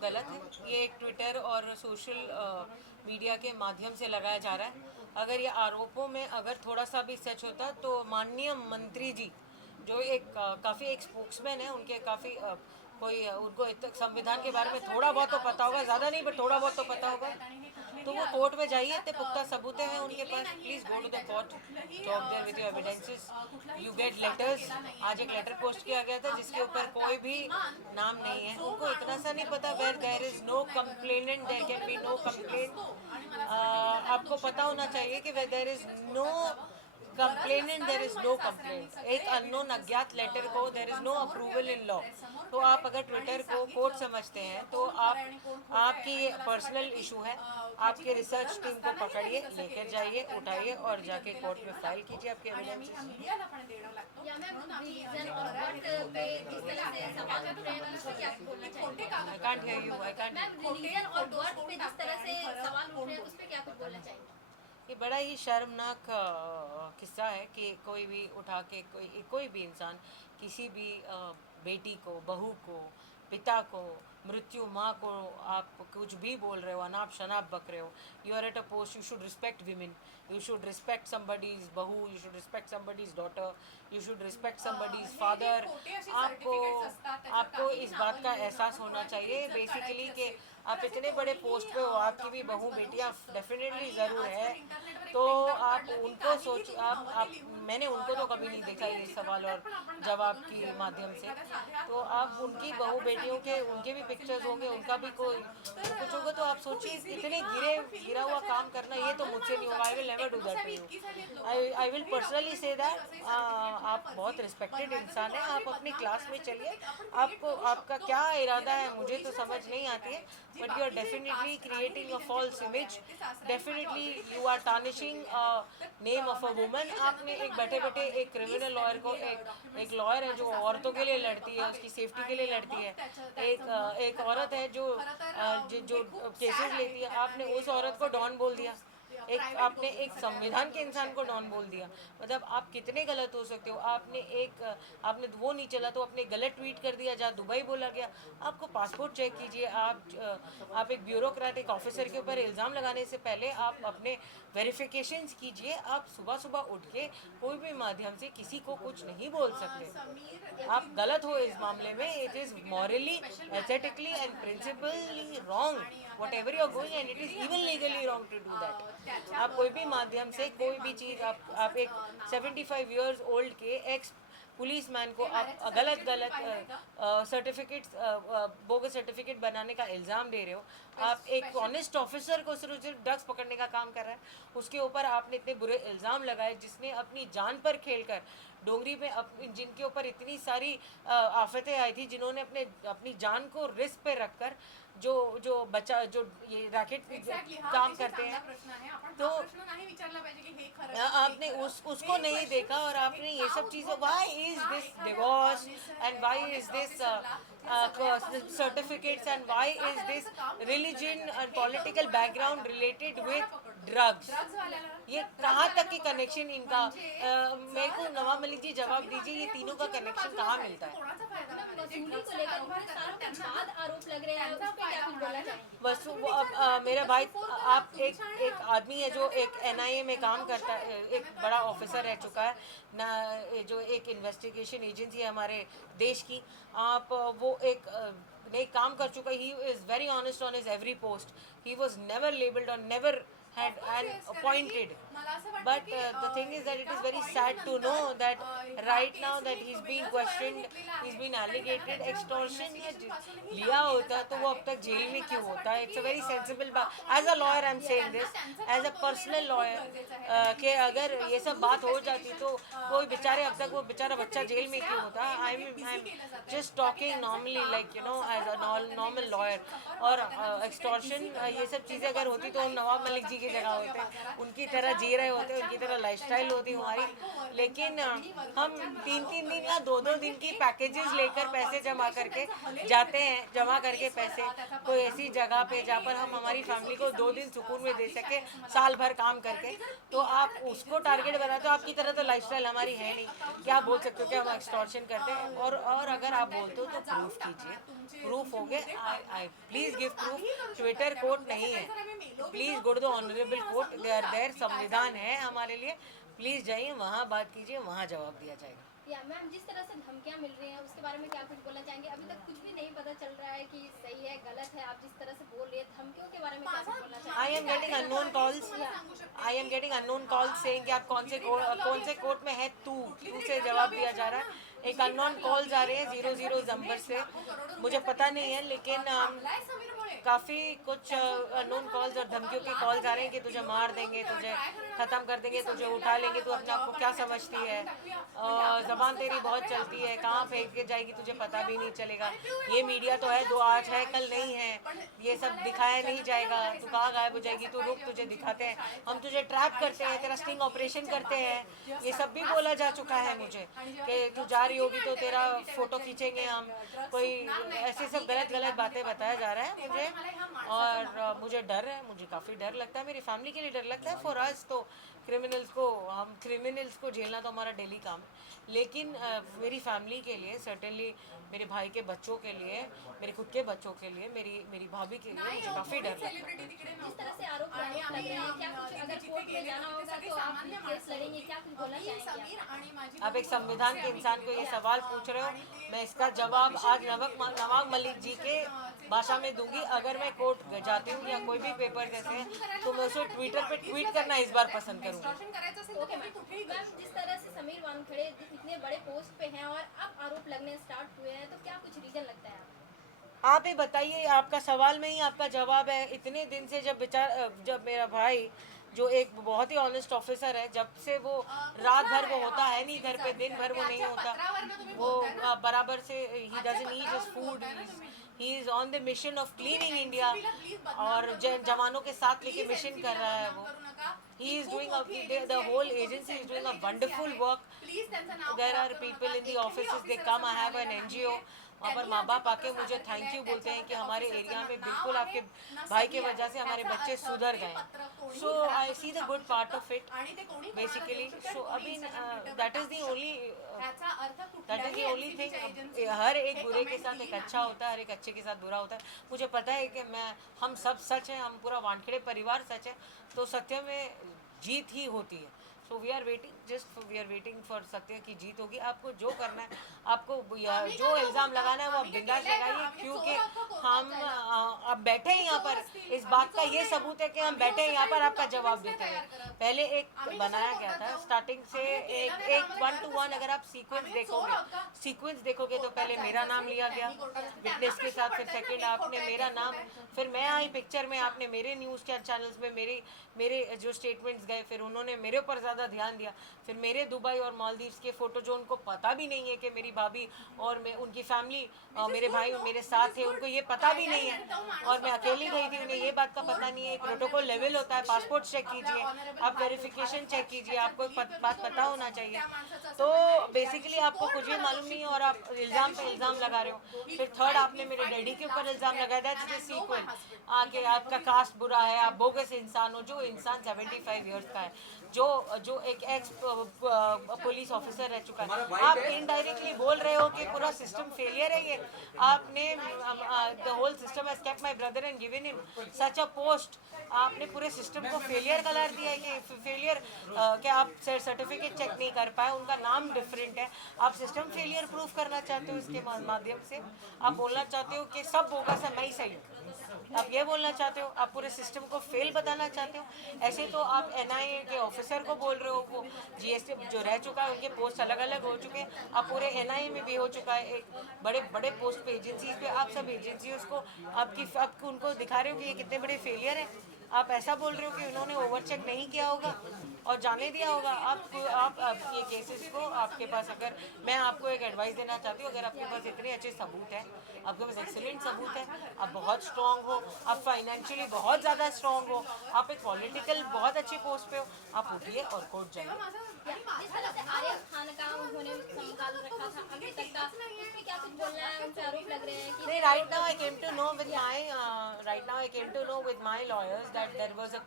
गलत है। ये एक ट्विटर और सोशल मीडिया के माध्यम से लगाया जा रहा है। अगर ये आरोपों में अगर थोड़ा सा भी सच होता तो माननीय मंत्री जी जो एक काफ़ी एक स्पोक्समैन है, उनके काफ़ी कोई उनको संविधान के बारे में थोड़ा बहुत तो पता होगा, ज़्यादा नहीं बट थोड़ा बहुत तो पता होगा, तो वो कोर्ट में जाइए, इतने पुख्ता सबूतें हैं उनके पास, please go to the court, talk there with your evidences, you get letters. आज एक लेटर पोस्ट किया गया था जिसके ऊपर कोई भी नाम नहीं है। उनको इतना सा नहीं पता where there is no complainant there can be no complaint. आपको पता होना चाहिए कि where there is no complainant there is no complaint. एक अननोन अज्ञात लेटर को there is no approval in law. तो आप अगर ट्विटर को कोर्ट समझते हैं तो आप आपकी ये पर्सनल इशू है, आपके रिसर्च टीम को पकड़िए, लेकर जाइए, उठाइए और जाके कोर्ट में फाइल कीजिए आपके evidences. I can't hear you, I can't. ये बड़ा ही शर्मनाक किस्सा है कि कोई भी उठा के कोई भी इंसान किसी भी बेटी को, बहू को, पिता को, मृत्यु माँ को आप कुछ भी बोल रहे हो, अनाप शनाप बक रहे हो। You are at a post, you should respect women, you should respect somebody's बहू, you should respect somebody's daughter, you should respect somebody's father. आपको आपको इस बात का एहसास होना चाहिए बेसिकली कि आप इतने बड़े पोस्ट पे हो, आपकी भी बहू बेटियाँ डेफिनेटली ज़रूर है, तो आप उनको सोच आप मैंने उनको तो कभी नहीं देखा ये सवाल और जवाब के माध्यम से। तो आप उनकी बहू बेटियों के उनके भी पिक्चर्स होंगे, उनका भी कोई कुछ होगा, तो आप सोचिए इतने गिरा हुआ काम करना, ये तो मुझसे नहीं होगा। I will never do that to you. I will personally say that आप बहुत रिस्पेक्टेड इंसान हैं, आप अपनी क्लास में चलिए, आपको आपका क्या इरादा है मुझे तो समझ नहीं आती है, but you are definitely creating a false image, definitely you are tarnishing name of a woman. आपने एक बैठे बैठे एक क्रिमिनल लॉयर को, एक लॉयर है जो औरतों के लिए लड़ती है, उसकी सेफ्टी के लिए लड़ती है, एक औरत है जो जो केसेस लेती है, आपने उस औरत को डॉन बोल दिया। आपने एक संविधान के इंसान को डॉन बोल दिया। मतलब आप कितने गलत हो सकते हो। आपने वो नहीं चला तो आपने गलत ट्वीट कर दिया जहाँ दुबई बोला गया। आपको पासपोर्ट चेक कीजिए। आप एक ब्यूरोक्रेटिक ऑफिसर के ऊपर इल्ज़ाम लगाने से पहले आप अपने वेरिफिकेशंस कीजिए। आप सुबह सुबह उठ के कोई भी माध्यम से किसी को कुछ नहीं बोल सकते। आप गलत हो इस मामले में। It is morally, ethically and principally wrong whatever you are going, and it is even legally wrong to do that. आप कोई भी माध्यम से कोई भी चीज़ आप एक 75 ईयर्स ओल्ड के एक्स पुलिस मैन को आप गलत सर्टिफिकेट बोगस सर्टिफिकेट बनाने का इल्ज़ाम दे रहे हो। आप एक ऑनेस्ट ऑफिसर को सिर्फ ड्रग्स पकड़ने का काम कर रहा है, उसके ऊपर आपने इतने बुरे इल्ज़ाम लगाए, जिसने अपनी जान पर खेलकर डोंगरी में जिनके ऊपर इतनी सारी आफतें आई थी, जिन्होंने अपनी जान को रिस्क पे रखकर जो बचा जो ये रैकेट काम करते हैं, तो आपने उसको नहीं देखा और आपने ये सब चीज़ें, why is this divorce and why is this certificates and why is this religion and political background related with drugs. ये कहाँ तक की कनेक्शन इनका, मेरे को नवाब मलिक जी जवाब दीजिए, ये तीनों का कनेक्शन कहाँ मिलता है? बस मेरा भाई, आप एक आदमी है जो एक एनआईए में काम करता है, एक बड़ा ऑफिसर रह चुका है ना, जो एक इन्वेस्टिगेशन एजेंसी है हमारे देश की। आप वो एक काम कर चुका है। He is very honest on his every post. He was never labelled और never had and appointed, but the thing is that it is very sad to know that right now that he's being questioned, he's been alleged extortion। या लिया होता तो वो अब तक jail में क्यों होता? It's a very sensible बात। As a lawyer I'm saying this, as a personal lawyer, कि अगर ये सब बात हो जाती तो कोई बेचारे अब तक वो बेचारा बच्चा जेल में क्यों होता? I'm just talking normally, like you know, as a normal lawyer। और एक्सटॉर्शन ये सब चीज़ें अगर होती तो नवाब मलिक जी की जगह होते, उनकी तरह जी रहे होते हैं, उनकी तरह लाइफस्टाइल होती हमारी। लेकिन हम 3-3 दिन या 2-2 दिन की पैकेजेस लेकर पैसे जमा करके जाते हैं, जमा करके पैसे कोई ऐसी जगह पे जहाँ पर हम हमारी फैमिली को 2 दिन सुकून में दे सके, साल भर काम करके। तो आप उसको टारगेट बनाते हो, आपकी तरह तो लाइफस्टाइल हमारी है नहीं। क्या आप बोल सकते हो कि हम एक्सटॉर्शन करते हैं? और अगर आप बोलते हो तो प्रूफ कीजिए, प्रूफ हो गए। I please give proof. Twitter court नहीं है, please go to the honourable court, they are there, संविधान है हमारे लिए। प्लीज जाइए, वहाँ बात कीजिए, वहाँ जवाब दिया जाएगा। या मैम, जिस तरह से धमकियां मिल रही हैं उसके बारे में क्या कुछ बोलना चाहेंगे? अभी तक कुछ भी नहीं पता चल रहा है कि सही है गलत है, आप जिस तरह से बोल रही है धमकियों के बारे में क्या कुछ बोलना चाहेंगे? I am getting unknown calls, I am getting unknown calls saying कि आप कौन से कोर्ट में है, तू से जवाब दिया जा रहा है। एक अननोन कॉल्स आ रहे हैं 00 नंबर से, मुझे पता नहीं है, लेकिन काफ़ी कुछ अननोन कॉल्स और धमकियों के कॉल्स आ रहे हैं कि तुझे मार देंगे, तुझे ख़त्म कर देंगे, तुझे उठा लेंगे, तू अपने आप को क्या समझती है, ज़बान तेरी बहुत चलती है, कहाँ फेंक के जाएगी तुझे पता भी नहीं चलेगा। ये मीडिया तो है, दो आज है कल नहीं है, ये सब दिखाया नहीं जाएगा, तू कहाँ गायब हो जाएगी, तू रुक, तुझे दिखाते हैं, हम तुझे ट्रैप करते हैं, तेरा स्टिंग ऑपरेशन करते हैं। ये सब भी बोला जा चुका है मुझे कि तू जा रही होगी तो तेरा फ़ोटो खींचेंगे हम, कोई ऐसे सब गलत गलत बातें बताया जा रहा है मुझे। और मुझे डर है, मुझे काफ़ी डर लगता है, मेरी फैमिली के लिए डर लगता है। फॉर अस तो क्रिमिनल्स को झेलना तो हमारा डेली काम है, लेकिन मेरी फैमिली के लिए सर्टेनली, मेरे भाई के बच्चों के लिए, मेरे खुद के बच्चों के लिए, मेरी भाभी के लिए मुझे काफ़ी डर लगता है। जिस तरह से आरोप लग रहे हैं, क्या कुछ अगर कोर्ट में जाना होगा तो आप केस लड़ेंगे, क्या कुछ बोलना चाहेंगे? आप एक संविधान के इंसान को ये सवाल पूछ रहे हो, मैं इसका जवाब आज नवाब मलिक जी के भाषा में दूंगी। अगर मैं कोर्ट जाती हूँ या कोई भी पेपर जैसे हैं तो मैं उसे ट्विटर पे ट्वीट करना इस बार पसंद करूँगी। ओके मैम, जिस तरह से समीर वानखेड़े इतने बड़े पोस्ट पे हैं और अब आरोप लगने स्टार्ट हुए हैं, तो क्या कुछ रीजन लगता है आपको? आप ही बताइए, आपका सवाल में ही आपका जवाब है। इतने दिन से जब मेरा भाई जो एक बहुत ही ऑनेस्ट ऑफिसर है, जब से वो रात भर वो होता है नहीं घर पे, दिन भर वो नहीं होता, वो बराबर से he doesn't eat his food, he is on the mission of cleaning India, और जवानों के साथ लेके मिशन कर रहा है वो। He is doing the whole agency is doing a wonderful work. There are people in the offices, they come, I have an NGO, वहाँ पर माँ बाप आके मुझे थैंक यू बोलते हैं कि हमारे एरिया में बिल्कुल आपके भाई के वजह से हमारे बच्चे सुधर गए। So I see the good part of it basically. So अभी that is the only thing. हर एक बुरे के साथ एक अच्छा होता है, हर एक अच्छे के साथ बुरा होता है। मुझे पता है कि हम सब सच हैं, हम पूरा वानखेड़े परिवार सच है, तो सत्य में जीत ही होती है। So we are waiting for सत्य की जीत होगी। आपको जो करना है, आपको जो इल्ज़ाम लगाना है वो आप बिंदास लगाइए, क्योंकि हम अब बैठे हैं यहाँ पर, इस बात का ये सबूत है कि हम बैठे हैं यहाँ पर आपका जवाब देते हुए। पहले एक बनाया गया था स्टार्टिंग से, एक 1 to 1 अगर आप सीक्वेंस देखोगे तो पहले मेरा नाम लिया गया विटनेस के साथ, फिर सेकंड आपने मेरा नाम, फिर मैं आई पिक्चर में, आपने मेरे न्यूज़ के चैनल्स में मेरे जो स्टेटमेंट्स गए, फिर उन्होंने मेरे ऊपर ज़्यादा ध्यान दिया, फिर मेरे दुबई और मालदीव्स के फ़ोटो, जो उनको पता भी नहीं है कि मेरी भाभी और मैं उनकी फैमिली, मेरे भाई मेरे साथ थे, उनको ये पता भी नहीं है, और मैं अकेली गई थी, उन्हें ये बात का पता नहीं है। एक प्रोटोकॉल लेवल होता है, पासपोर्ट चेक कीजिए, आप वेरिफिकेशन चेक कीजिए, आपको एक बात पता होना चाहिए। तो बेसिकली आपको कुछ भी मालूम नहीं है और आप इल्ज़ाम पे इल्ज़ाम लगा रहे हो। फिर थर्ड आपने मेरे डैडी के ऊपर इल्ज़ाम लगाया, दैट्स द सीक्वल, आगे आपका कास्ट बुरा है, आप बोगस इंसान हो। जो इंसान 75 ईयर्स का है, जो एक एक्स पुलिस ऑफिसर रह चुका है, आप इनडायरेक्टली बोल रहे हो कि पूरा सिस्टम फेलियर है। ये आपने the whole system has kept my brother and given him such a post. आपने पूरे सिस्टम को फेलियर करार दिया है कि फेलियर, कि आप सर्टिफिकेट चेक नहीं कर पाए, उनका नाम डिफरेंट है, आप सिस्टम फेलियर प्रूफ करना चाहते हो इसके माध्यम से। आप बोलना चाहते हो कि सब होगा, सब मैं ही सही, आप ये बोलना चाहते हो, आप पूरे सिस्टम को फेल बताना चाहते हो। ऐसे तो आप एनआईए के ऑफिसर को बोल रहे हो, वो जीएसटी जो रह चुका है, उनके पोस्ट अलग अलग हो चुके हैं, आप पूरे एनआईए में भी हो चुका है, एक बड़े बड़े पोस्ट पे एजेंसीज पे, आप सब एजेंसीज को आपको उनको दिखा रहे हो कि ये कितने बड़े फेलियर हैं। आप ऐसा बोल रहे हो कि उन्होंने ओवरचेक नहीं किया होगा। और जाने दिया होगा। आप ये केसेस को, आपके पास अगर, मैं आपको एक एडवाइस देना चाहती हूँ, अगर आपके पास इतने अच्छे सबूत हैं, आपके पास एक्सीलेंट सबूत है, आप बहुत स्ट्रांग हो, आप फाइनेंशियली बहुत ज़्यादा स्ट्रांग हो, आप एक पॉलिटिकल बहुत अच्छी पोस्ट पे हो, आप उठिए और कोर्ट जाइए। जिस तरह से आर्यन खान का उन्होंने संवाद रखा था अभी तक का, उसमें क्या कुछ बोलना है? उनसे आरोप लग रहे हैं कि नहीं, right now I came to know with my right now I came to know with my lawyers that there was a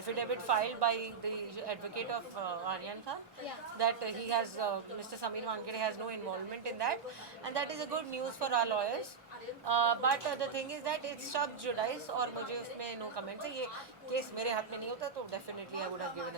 affidavit filed by the advocate of Aryan Khan, Yeah. that he has Mr. Samir Wankade has no involvement in that, and that is a good news for our lawyers. But the thing is that it's sub judice, और मुझे उसमें no comments है। ये case मेरे हाथ में नहीं होता तो definitely I would have given a